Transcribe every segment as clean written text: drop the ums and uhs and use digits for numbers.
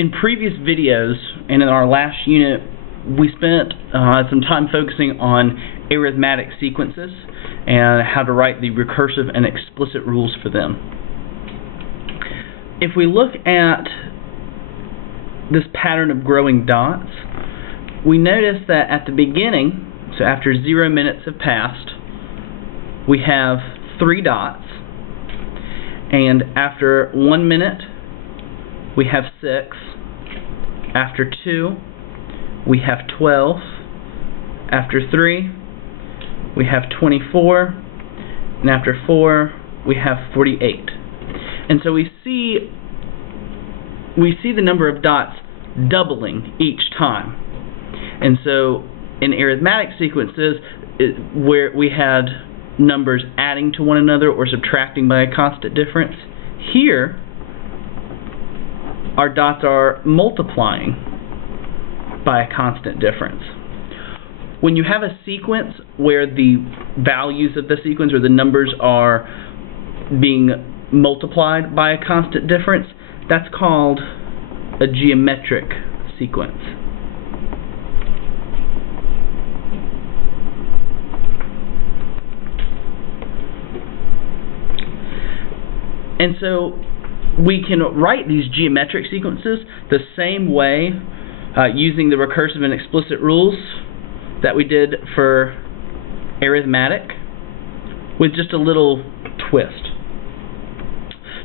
In previous videos and in our last unit, we spent some time focusing on arithmetic sequences and how to write the recursive and explicit rules for them. If we look at this pattern of growing dots, we notice that at the beginning, so after 0 minutes have passed, we have 3 dots, and after 1 minute we have 6, after 2 we have 12, after 3 we have 24, and after 4 we have 48. And so we see the number of dots doubling each time. And so in arithmetic sequences where we had numbers adding to one another or subtracting by a constant difference, here our dots are multiplying by a constant difference. When you have a sequence where the values of the sequence or the numbers are being multiplied by a constant difference, that's called a geometric sequence. And so we can write these geometric sequences the same way using the recursive and explicit rules that we did for arithmetic, with just a little twist.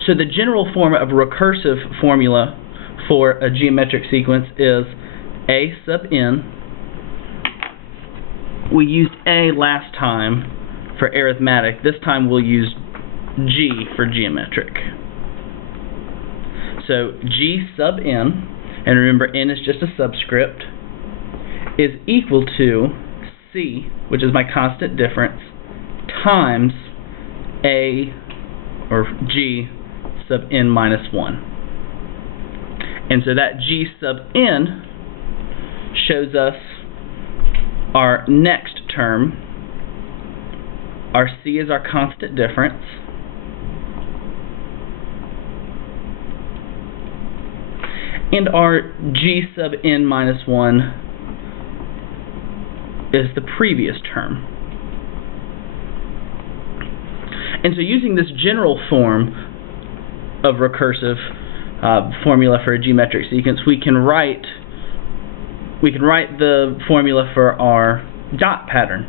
So the general form of a recursive formula for a geometric sequence is A sub n. We used A last time for arithmetic. This time we'll use G for geometric. So G sub n, and remember n is just a subscript, is equal to C, which is my constant difference, times A, or G sub n minus 1. And so that G sub n shows us our next term. Our C is our constant difference. And our G sub n minus 1 is the previous term. And so using this general form of recursive formula for a geometric sequence, we can write the formula for our dot pattern.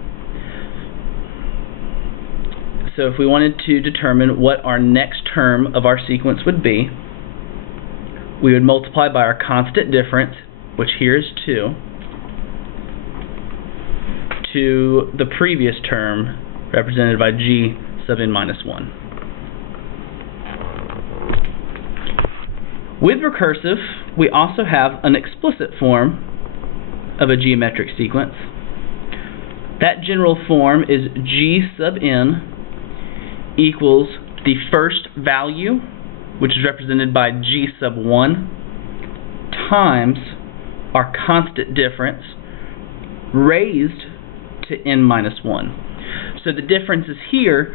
So if we wanted to determine what our next term of our sequence would be, we would multiply by our constant difference, which here is 2, to the previous term, represented by G sub n minus 1. With recursive, we also have an explicit form of a geometric sequence. That general form is G sub n equals the first value, which is represented by G sub 1, times our constant difference raised to n minus 1. So the difference is here,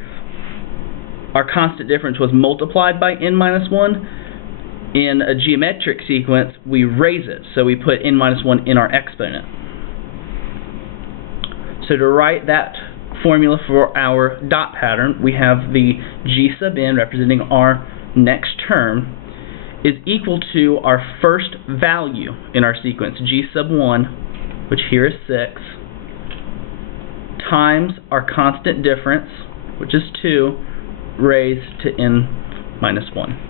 our constant difference was multiplied by n minus 1. In a geometric sequence, we raise it, so we put n minus 1 in our exponent. So to write that formula for our dot pattern, we have the G sub n, representing our next term, is equal to our first value in our sequence, G sub 1, which here is 6, times our constant difference, which is 2, raised to n minus 1.